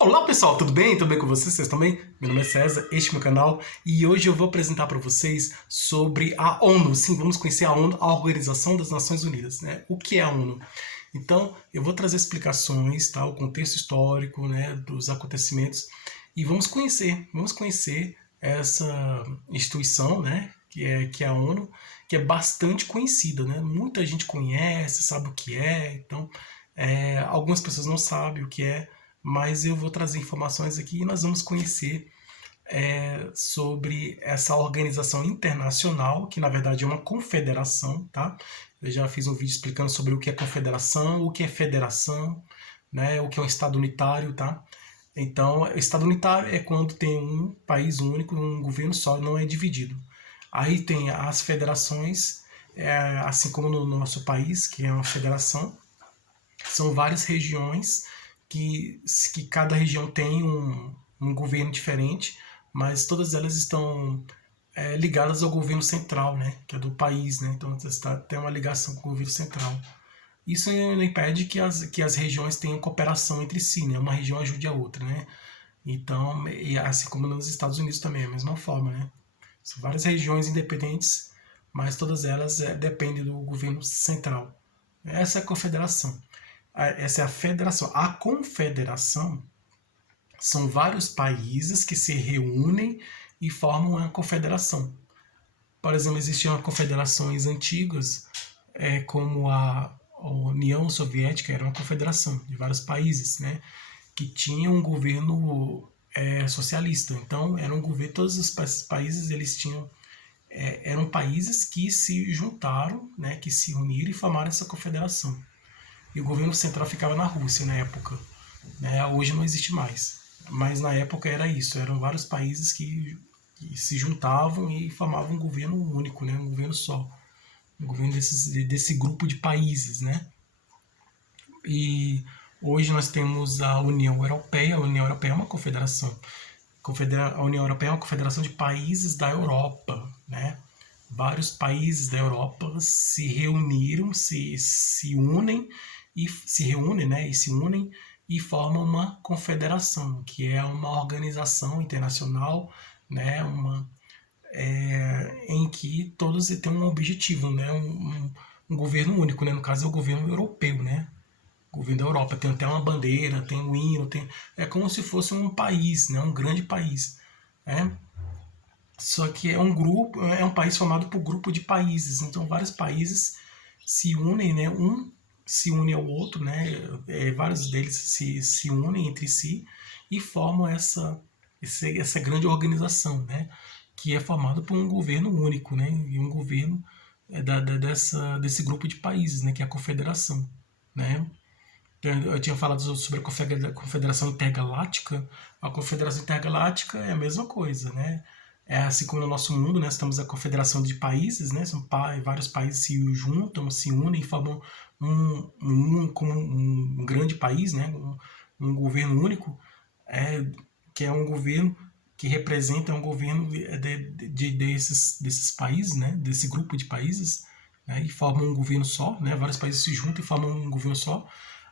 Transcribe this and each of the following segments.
Olá pessoal, tudo bem? Tudo bem com vocês? Vocês estão bem? Meu nome é César, este é meu canal e hoje eu vou apresentar para vocês sobre a ONU. Sim, vamos conhecer a ONU, a Organização das Nações Unidas, né? O que é a ONU? Então, eu vou trazer explicações, tá? O contexto histórico, né, dos acontecimentos e vamos conhecer essa instituição, né, que é a ONU, que é bastante conhecida, né? Muita gente conhece, sabe o que é, então algumas pessoas não sabem o que é, mas eu vou trazer informações aqui e nós vamos conhecer sobre essa organização internacional, que na verdade é uma confederação, tá? Eu já fiz um vídeo explicando sobre o que é confederação, o que é federação, né? O que é um Estado unitário, tá? Então, Estado unitário é quando tem um país único, um governo só, não é dividido. Aí tem as federações, assim como no nosso país, que é uma federação, são várias regiões que cada região tem um governo diferente, mas todas elas estão ligadas ao governo central, né, que é do país, né, então tem uma ligação com o governo central. Isso não impede que as regiões tenham cooperação entre si, né, uma região ajude a outra, né, então, e assim como nos Estados Unidos também, é a mesma forma, né, são várias regiões independentes, mas todas elas dependem do governo central. Essa é a confederação. Essa é a federação. A confederação são vários países que se reúnem e formam uma confederação. Por exemplo, existiam confederações antigas, como a União Soviética, era uma confederação de vários países, né, que tinham um governo socialista. Então, era um governo, todos os países eles tinham eram países que se juntaram, né, que se uniram e formaram essa confederação. E o governo central ficava na Rússia na época, né? Hoje não existe mais. Mas na época era isso, eram vários países que se juntavam e formavam um governo único, né? Um governo só. Um governo desse grupo de países, né? E hoje nós temos a União Europeia. A União Europeia é uma confederação. A União Europeia é uma confederação de países da Europa, né? Vários países da Europa se reuniram, se unem e se reúnem, né? E se unem e formam uma confederação, que é uma organização internacional, né? Em que todos têm um objetivo, né? Um governo único, né? No caso é o governo europeu, né? O governo da Europa tem até uma bandeira, tem um hino, é como se fosse um país, né? Um grande país, né? Só que é um grupo, é um país formado por grupo de países, então vários países se unem, né? Um se une ao outro, né? Vários deles se unem entre si e formam essa grande organização, né? Que é formada por um governo único, né? E um governo desse grupo de países, né? Que é a confederação, né? Eu tinha falado sobre a Confederação Intergaláctica. A Confederação Intergaláctica é a mesma coisa, né? É assim como no nosso mundo, né? Nós temos a Confederação de Países, né? São vários países se juntam, se unem e formam como um grande país, né? Um governo único, que é um governo que representa um governo desses países, né? Desse grupo de países, né? E formam um governo só, né? Vários países se juntam e formam um governo só.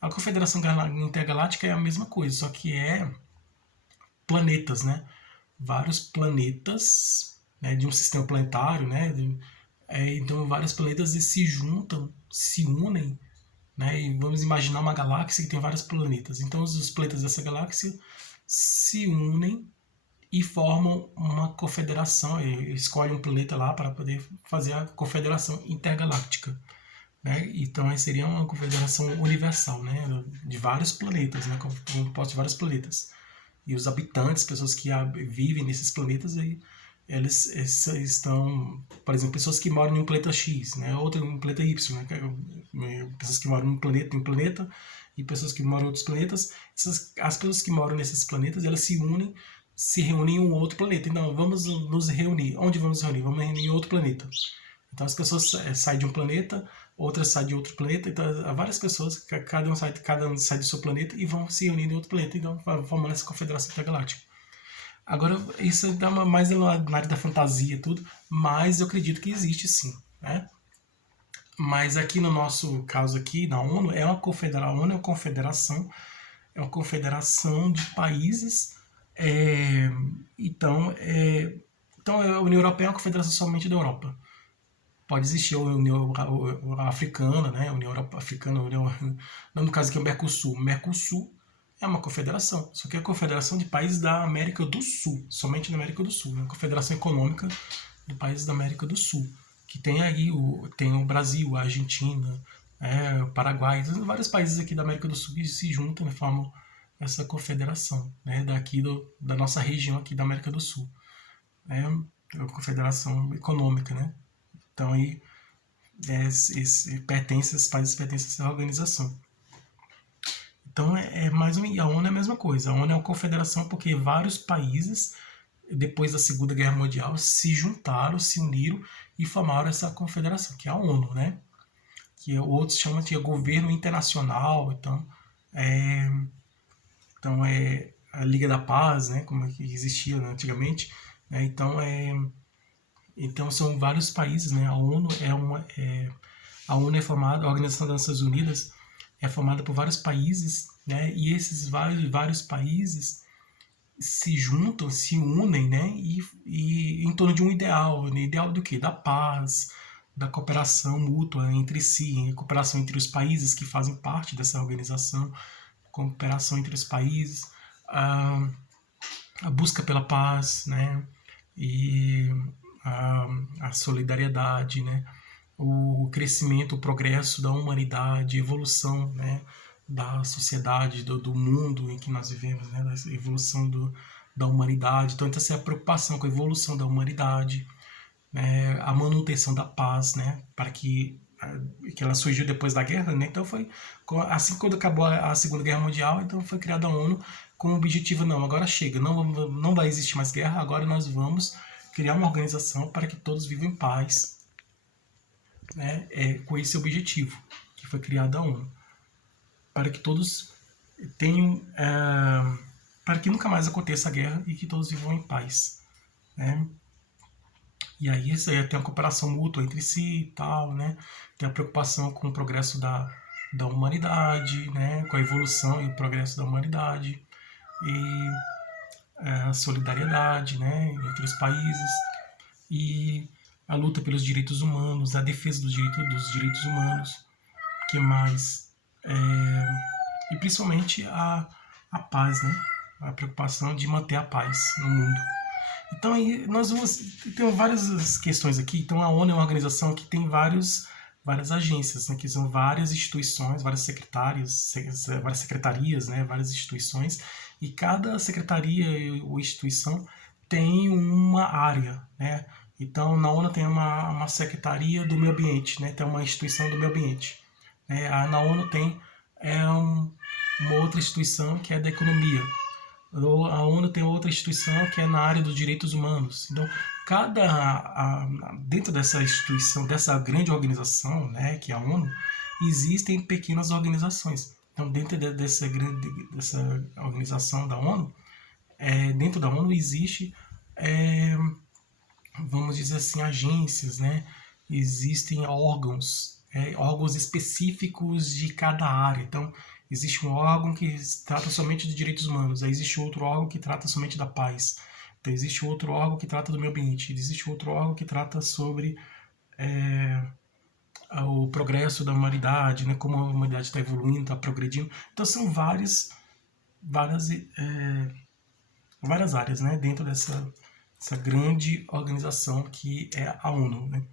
A Confederação Intergaláctica é a mesma coisa, só que é planetas, né? Vários planetas, né, de um sistema planetário, né? Então vários planetas se juntam, se unem, né? E vamos imaginar uma galáxia que tem vários planetas. Então os planetas dessa galáxia se unem e formam uma confederação, escolhem um planeta lá para poder fazer a Confederação Intergaláctica. Né? Então aí seria uma confederação universal, né? De vários planetas, né? Composto de vários planetas. E os habitantes, pessoas que vivem nesses planetas, aí, eles estão, por exemplo, pessoas que moram em um planeta X, né? Outro em um planeta Y, né? Pessoas que moram em um planeta e pessoas que moram em outros planetas. As pessoas que moram nesses planetas, elas se reúnem em um outro planeta. Então, vamos nos reunir. Onde vamos nos reunir? Vamos nos reunir em outro planeta. Então as pessoas saem de um planeta, outras saem de outro planeta, então há várias pessoas, cada um sai do seu planeta e vão se reunindo em outro planeta, então formando essa confederação intergaláctica. Agora, isso dá mais na área da fantasia tudo, mas eu acredito que existe sim, né? Mas aqui no nosso caso aqui, na ONU, a ONU é uma confederação é uma confederação de países. é, então, então a União Europeia é uma confederação somente da Europa. Pode existir a União Africana, né? A União Africana, no caso aqui é o Mercosul. O Mercosul é uma confederação, só que é a confederação de países da América do Sul, somente da América do Sul, é uma confederação econômica de países da América do Sul, que tem aí tem o Brasil, a Argentina, o Paraguai, vários países aqui da América do Sul que se juntam e formam essa confederação, né, da nossa região aqui da América do Sul. É uma confederação econômica, né? Então aí esses países pertencem a essa organização. Então mais a ONU é a mesma coisa. A ONU é uma confederação porque vários países, depois da Segunda Guerra Mundial, se juntaram, se uniram e formaram essa confederação, que é a ONU, né? Que outros chamam de governo internacional. Então é a Liga da Paz, né? Como é que existia, né, antigamente. Então são vários países, né? A ONU é formada, a Organização das Nações Unidas é formada por vários países, né? E esses vários países se juntam, se unem, né? E em torno de um ideal, né? Ideal do quê? Da paz, da cooperação mútua entre si, cooperação entre os países que fazem parte dessa organização, cooperação entre os países, a busca pela paz, né? E a solidariedade, né? O crescimento, o progresso da humanidade, a evolução, né, da sociedade, do mundo em que nós vivemos, né, da evolução da humanidade. Então, essa é a preocupação com a evolução da humanidade, né, a manutenção da paz, né, para que ela surgiu depois da guerra, né? Então foi assim, quando acabou a Segunda Guerra Mundial, então foi criada a ONU com o objetivo, não, agora chega, não vai existir mais guerra, agora nós vamos criar uma organização para que todos vivam em paz, né, com esse objetivo que foi criada a ONU, para que todos tenham, para que nunca mais aconteça a guerra e que todos vivam em paz, né? E aí isso aí tem uma cooperação mútua entre si e tal, né? Tem a preocupação com o progresso da humanidade, né? Com a evolução e o progresso da humanidade e a solidariedade, né, entre os países e a luta pelos direitos humanos, a defesa dos direitos humanos, que mais? E principalmente a paz, né? A preocupação de manter a paz no mundo. Então aí nós vamos tem várias questões aqui. Então a ONU é uma organização que tem várias agências, né, que são várias instituições, várias secretarias, né, várias instituições, e cada secretaria ou instituição tem uma área, né? Então na ONU tem uma secretaria do meio ambiente, né? Tem uma instituição do meio ambiente. Na ONU tem uma outra instituição que é da economia. A ONU tem outra instituição que é na área dos direitos humanos. Então, dentro dessa instituição, dessa grande organização, né, que é a ONU, existem pequenas organizações. Então, dentro dessa organização da ONU, dentro da ONU existe, vamos dizer assim, agências, né? Existem órgãos específicos de cada área. Então, existe um órgão que trata somente de direitos humanos, aí existe outro órgão que trata somente da paz, então existe outro órgão que trata do meio ambiente, existe outro órgão que trata sobre o progresso da humanidade, né, como a humanidade está evoluindo, está progredindo. Então são várias áreas, né, dentro dessa grande organização que é a ONU, né?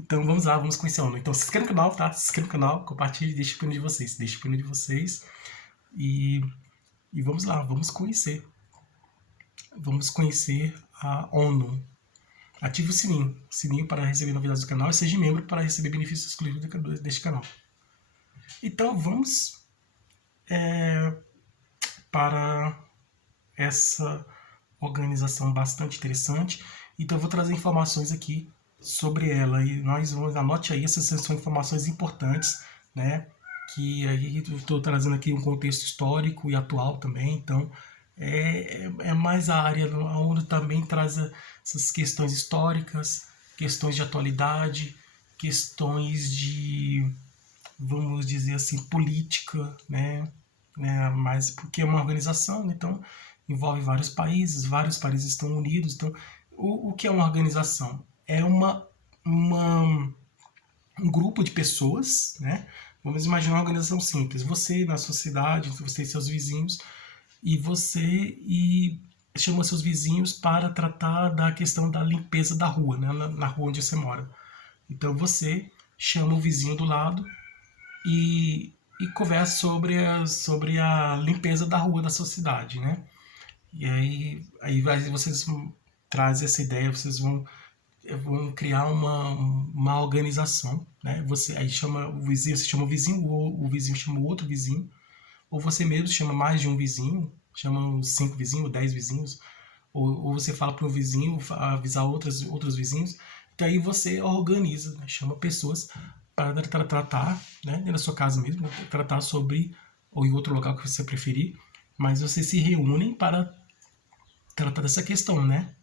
Então vamos lá, vamos conhecer a ONU. Então se inscreva no canal, tá? Se inscreva no canal, compartilhe, deixe o opinião de vocês. Deixe o opinião de vocês. E vamos lá, vamos conhecer. Vamos conhecer a ONU. Ative o sininho para receber novidades do canal e seja membro para receber benefícios exclusivos deste canal. Então vamos para essa organização bastante interessante. Então eu vou trazer informações aqui sobre ela e anote aí, essas são informações importantes, né? Que aí estou trazendo aqui um contexto histórico e atual também. Então é mais a área onde também traz essas questões históricas, questões de atualidade, questões de, vamos dizer assim, política, né? né? Mas porque é uma organização, né? Então envolve vários países estão unidos. Então, o que é uma organização? É uma, um grupo de pessoas, né? Vamos imaginar uma organização simples. Você na sociedade, você e seus vizinhos, e chama seus vizinhos para tratar da questão da limpeza da rua, né? Na rua onde você mora. Então você chama o vizinho do lado e conversa sobre a limpeza da rua da sua cidade, né? E aí vocês trazem essa ideia, vocês vão criar uma organização, né? Você aí chama o vizinho, você chama o vizinho, ou o vizinho chama o outro vizinho, ou você mesmo chama mais de um vizinho, chama uns 5 vizinhos, 10 vizinhos, ou você fala para o vizinho avisar outros vizinhos, e aí você organiza, né? Chama pessoas para tratar, né? Na sua casa mesmo, né? Tratar sobre, ou em outro local que você preferir, mas vocês se reúnem para tratar dessa questão, né?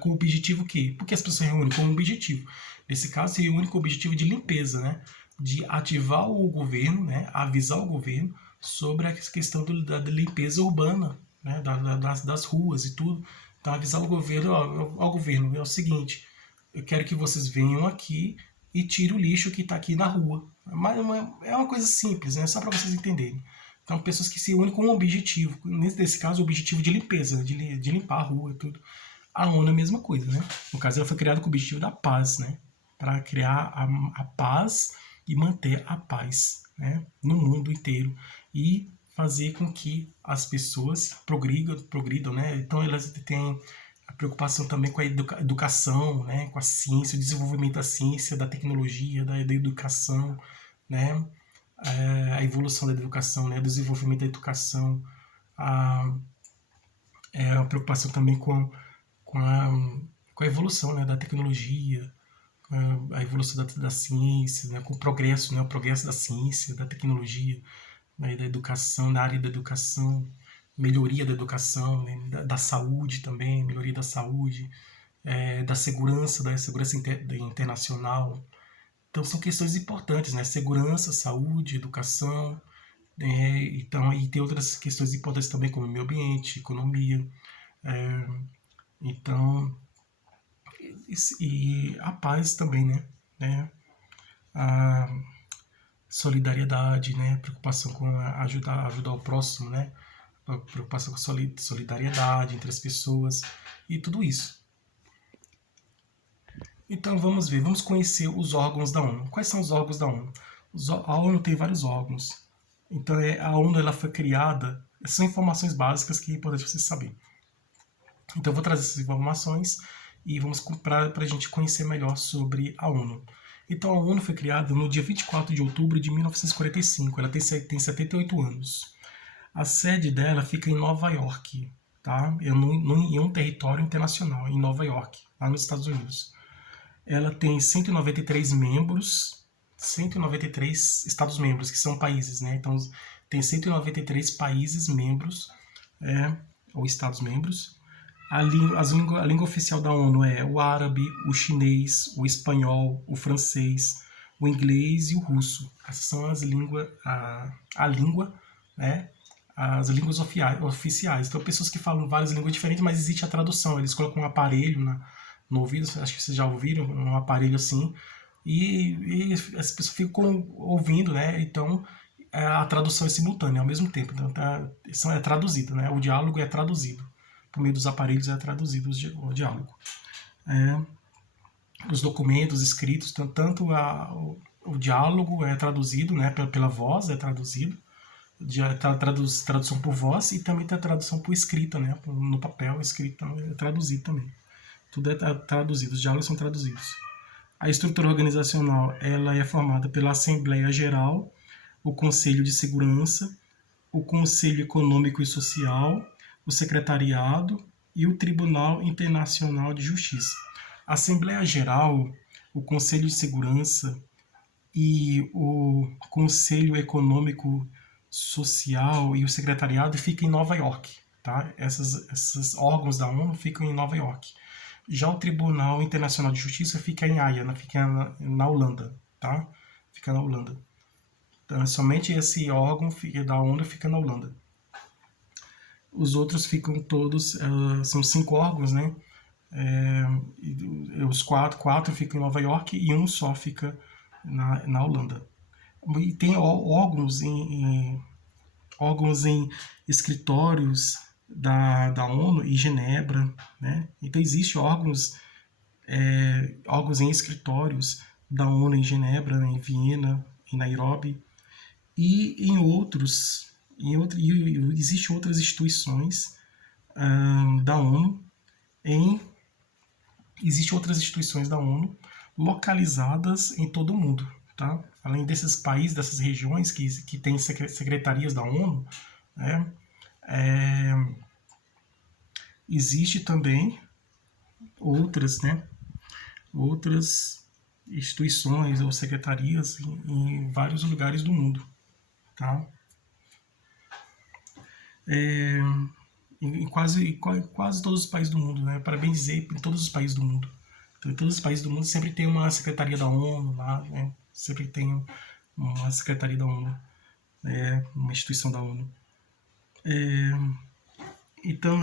Com o objetivo que? Porque as pessoas se reúnem com um objetivo. Nesse caso, se reúnem com o objetivo de limpeza, né? De ativar o governo, né? Avisar o governo sobre a questão da limpeza urbana, né? Das ruas e tudo. Então, avisar o governo, ó, governo, é o seguinte, eu quero que vocês venham aqui e tirem o lixo que está aqui na rua. Mas é uma coisa simples, né? Só para vocês entenderem. Então, pessoas que se unem com um objetivo. Nesse caso, o objetivo de limpeza, de limpar a rua e tudo. A ONU é a mesma coisa, né? No caso, ela foi criada com o objetivo da paz, né? Para criar a paz e manter a paz, né? No mundo inteiro. E fazer com que as pessoas progridam, né? Então, elas têm a preocupação também com a educação, né? Com a ciência, o desenvolvimento da ciência, da tecnologia, da educação, né? A evolução da educação, né? O desenvolvimento da educação, a, a preocupação também com a, com a evolução, né, da tecnologia, a evolução da ciência, né, com o progresso da ciência, da tecnologia, né, da educação, na área da educação, melhoria da educação, né, da saúde também, melhoria da saúde, da segurança internacional. Então são questões importantes, né? Segurança, saúde, educação, então, e tem outras questões importantes também, como meio ambiente, economia. É, então, e a paz também, né? A solidariedade, né? Preocupação com ajudar o próximo, né? A preocupação com solidariedade entre as pessoas e tudo isso. Então vamos conhecer os órgãos da ONU. Quais são os órgãos da ONU? A ONU tem vários órgãos. Então a ONU ela foi criada, são informações básicas que é importante você saber. Então eu vou trazer essas informações e vamos para a gente conhecer melhor sobre a ONU. Então a ONU foi criada no dia 24 de outubro de 1945, ela tem 78 anos. A sede dela fica em Nova York, tá? Em um território internacional, em Nova York, lá nos Estados Unidos. Ela tem 193 membros, 193 Estados-membros, que são países, né? Então tem 193 países membros, ou Estados-membros. A língua oficial da ONU é o árabe, o chinês, o espanhol, o francês, o inglês e o russo. Essas são as línguas, a língua, né? As línguas oficiais. Então, pessoas que falam várias línguas diferentes, mas existe a tradução. Eles colocam um aparelho no ouvido, acho que vocês já ouviram, um aparelho assim, e as pessoas ficam ouvindo, né? Então, a tradução é simultânea ao mesmo tempo. Então, é traduzido, né? O diálogo é traduzido por meio dos aparelhos é traduzido o diálogo. Os documentos escritos, tanto o diálogo é traduzido, né, pela voz, é traduzido, tradução por voz, e também tem a tradução por escrita, né, no papel, escrito é traduzido também. Tudo é traduzido, os diálogos são traduzidos. A estrutura organizacional ela é formada pela Assembleia Geral, o Conselho de Segurança, o Conselho Econômico e Social, o Secretariado e o Tribunal Internacional de Justiça. A Assembleia Geral, o Conselho de Segurança e o Conselho Econômico Social e o Secretariado ficam em Nova York. Tá? Esses órgãos da ONU ficam em Nova York. Já o Tribunal Internacional de Justiça fica em Haia, fica na Holanda. Tá? Fica na Holanda. Então, somente esse órgão da ONU fica na Holanda. Os outros ficam todos, são 5 órgãos, né? Os quatro ficam em Nova York e um só fica na Holanda. E tem órgãos em escritórios da ONU em Genebra, né? Então existem órgãos em escritórios da ONU em Genebra, né? Em Viena, em Nairobi e existem outras instituições da ONU existem outras instituições da ONU localizadas em todo o mundo, tá? Além desses países, dessas regiões que têm secretarias da ONU, né? Existe também outras, né? Outras instituições ou secretarias em vários lugares do mundo, tá? Em quase todos os países do mundo, né? Para bem dizer, em todos os países do mundo. Então, em todos os países do mundo sempre tem uma secretaria da ONU lá, né? Sempre tem uma secretaria da ONU, uma instituição da ONU. Então,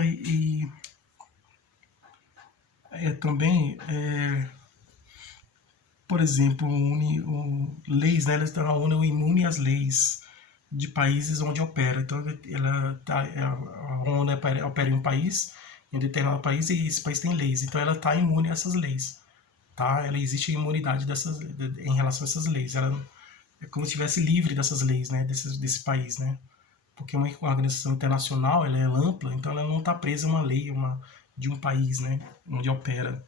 também, por exemplo, leis, né? A ONU imune às leis de países onde opera. Então, a ONU opera em um país, em um determinado país, e esse país tem leis. Então, ela está imune a essas leis. Tá? Ela existe imunidade em relação a essas leis. Ela é como se estivesse livre dessas leis, né? desse país. Né? Porque uma organização internacional ela é ampla, então ela não está presa a uma lei de um país, né? Onde opera.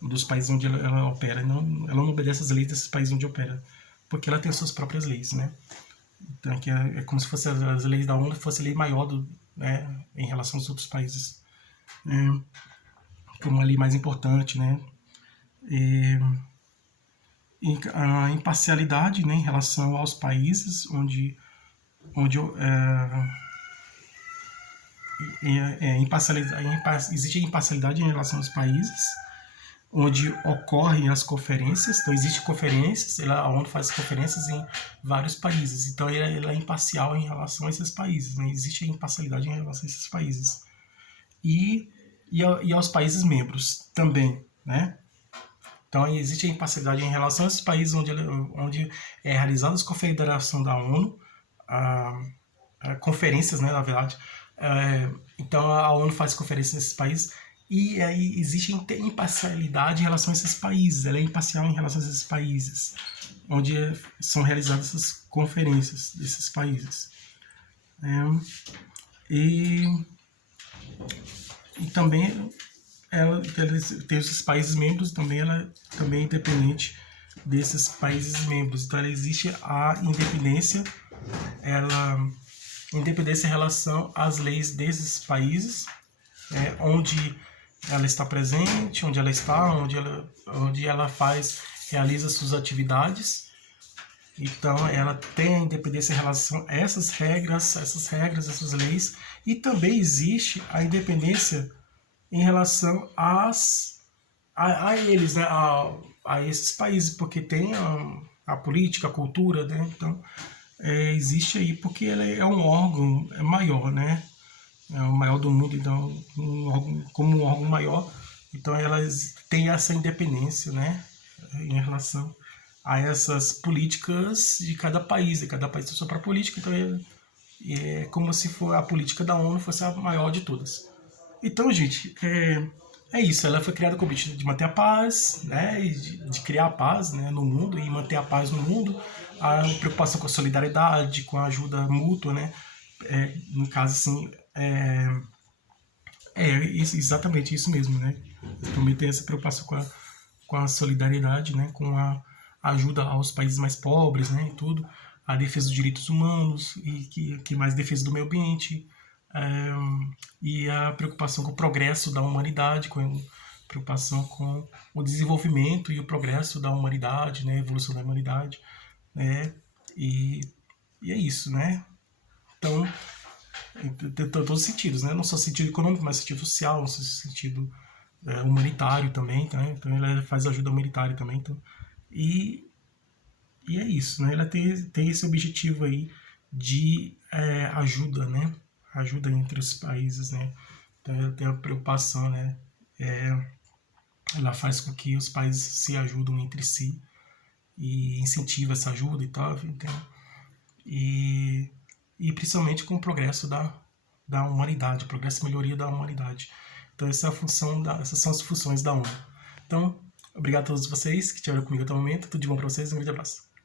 Dos países onde ela opera. Ela não obedece às leis desses países onde opera. Porque ela tem suas próprias leis. Né? Então, é como se fosse as leis da ONU fosse a lei maior né, em relação aos outros países. Como uma lei mais importante, né? A imparcialidade, né, em relação aos países onde existe imparcialidade em relação aos países onde ocorrem as conferências. Então, existem conferências, a ONU faz conferências em vários países. Então, ela é imparcial em relação a esses países. Né? Existe a imparcialidade em relação a esses países. E aos países membros também, né? Então, existe a imparcialidade em relação a esses países onde é realizada a confederação da ONU, conferências, né, na verdade. Então, a ONU faz conferências nesses países e aí existe imparcialidade em relação a esses países. Ela é imparcial em relação a esses países, onde são realizadas essas conferências desses países. E também ela tem esses países membros, ela também é independente desses países membros. Então, ela existe a independência, independência em relação às leis desses países, onde ela está presente, onde ela está, onde ela realiza suas atividades. Então, ela tem a independência em relação a essas regras, essas leis, e também existe a independência em relação a eles, né, a esses países, porque tem a política, a cultura, né? Então, existe aí porque ela é um órgão maior, né? É o maior do mundo, então, como um órgão maior, então elas têm essa independência, né, em relação a essas políticas de cada país tem sua própria política, então é como se a política da ONU fosse a maior de todas. Então, gente, é isso, ela foi criada com o objetivo de manter a paz, né, de criar a paz, né, no mundo e manter a paz no mundo, a preocupação com a solidariedade, com a ajuda mútua, né, no caso, assim, exatamente isso mesmo, né? Também tem essa preocupação com a solidariedade, né? Com a ajuda aos países mais pobres, né? E tudo, a defesa dos direitos humanos e que mais defesa do meio ambiente, e a preocupação com o progresso da humanidade, com a preocupação com o desenvolvimento e o progresso da humanidade, né? A evolução da humanidade, né? E é isso, né? Então, tem todos os sentidos, né? Não só sentido econômico, mas sentido social, não só sentido humanitário também, tá? Então ela faz ajuda humanitária também, então. E E é isso, né? Ela tem esse objetivo aí de ajuda, né? Ajuda entre os países, né? Então ela tem a preocupação, né? Ela faz com que os países se ajudem entre si e incentiva essa ajuda e tal, então, e, e principalmente com o progresso da humanidade, progresso e melhoria da humanidade. Então essa é a função essas são as funções da ONU. Então, obrigado a todos vocês que estiveram comigo até o momento, tudo de bom para vocês, um grande abraço.